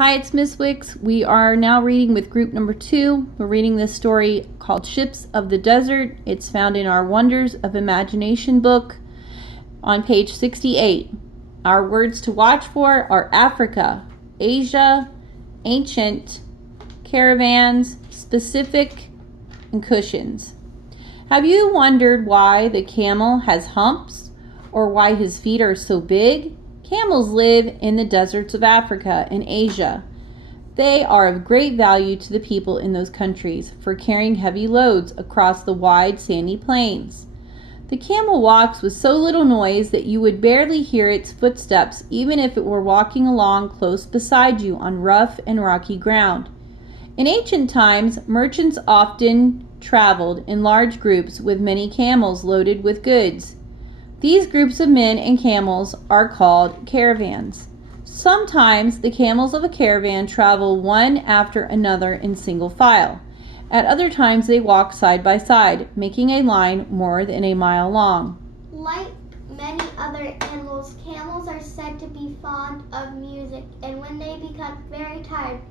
Hi, it's Miss Wicks. We are now reading with group number 2. We're reading this story called Ships of the Desert. It's found in our Wonders of Imagination book on page 68. Our words to watch for are Africa, Asia, ancient, caravans, specific, and cushions. Have you wondered why the camel has humps or why his feet are so big? Camels live in the deserts of Africa and Asia. They are of great value to the people in those countries for carrying heavy loads across the wide sandy plains. The camel walks with so little noise that you would barely hear its footsteps even if it were walking along close beside you on rough and rocky ground. In ancient times, merchants often traveled in large groups with many camels loaded with goods. These groups of men and camels are called caravans. Sometimes the camels of a caravan travel one after another in single file. At other times they walk side by side, making a line more than a mile long. Like many other animals, camels are said to be fond of music, and when they become very tired,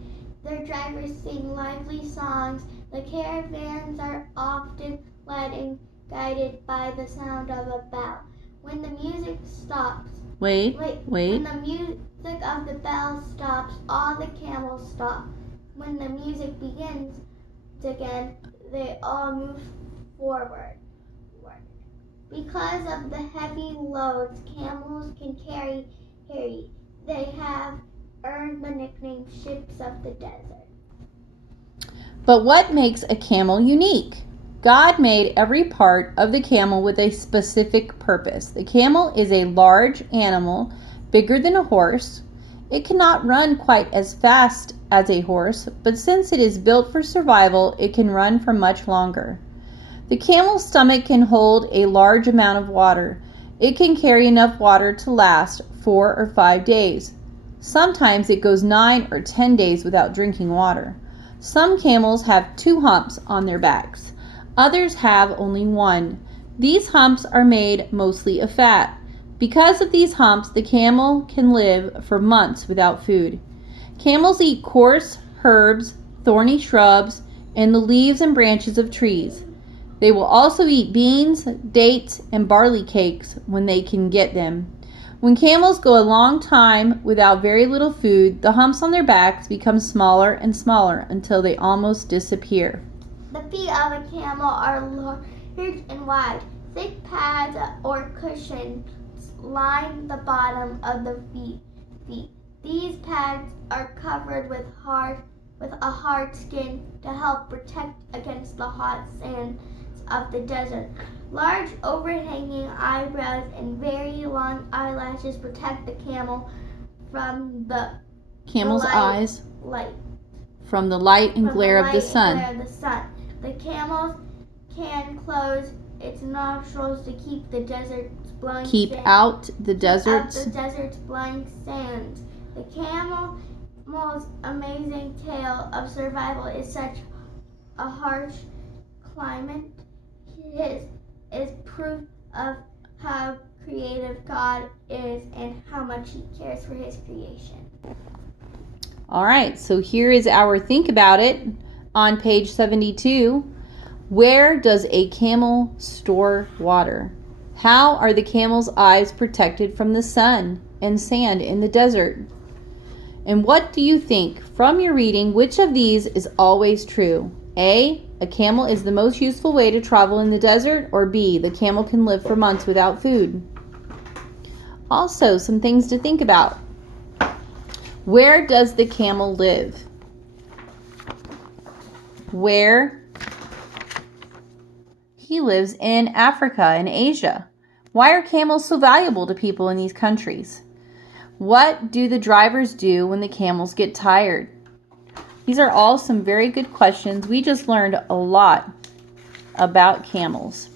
their drivers sing lively songs. The caravans are often led and guided by the sound of a bell. When the music stops, When the music of the bell stops, all the camels stop. When the music begins again, they all move forward. Because of the heavy loads camels can carry, they have earned the nickname Ships of the Desert. But what makes a camel unique? God made every part of the camel with a specific purpose. The camel is a large animal, bigger than a horse. It cannot run quite as fast as a horse, but since it is built for survival, it can run for much longer. The camel's stomach can hold a large amount of water. It can carry enough water to last 4 or 5 days. Sometimes it goes 9 or 10 days without drinking water. Some camels have 2 humps on their backs. Others have only 1. These humps are made mostly of fat. Because of these humps, the camel can live for months without food. Camels eat coarse herbs, thorny shrubs, and the leaves and branches of trees. They will also eat beans, dates, and barley cakes when they can get them. When camels go a long time without very little food, the humps on their backs become smaller and smaller until they almost disappear. The feet of a camel are large and wide. Thick pads or cushions line the bottom of the feet. These pads are covered with a hard skin to help protect against the hot sands of the desert. Large overhanging eyebrows and very long eyelashes protect the camel from the eyes light. From the light and glare of the sun. The camel can close its nostrils to keep the desert's blowing out the desert's blowing sands. The camel's amazing tale of survival is such a harsh climate. His is proof of how creative God is and how much He cares for His creation. All right, so here is our think about it on page 72. Where does a camel store water? How are the camel's eyes protected from the sun and sand in the desert? And what do you think from your reading, which of these is always true? A camel is the most useful way to travel in the desert, or B, the camel can live for months without food? Also, some things to think about. Where does the camel live? Where? He lives in Africa and Asia. Why are camels so valuable to people in these countries? What do the drivers do when the camels get tired? These are all some very good questions. We just learned a lot about camels.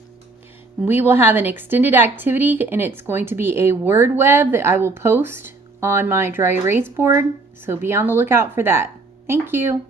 We will have an extended activity, and it's going to be a word web that I will post on my dry erase board, so be on the lookout for that. Thank you.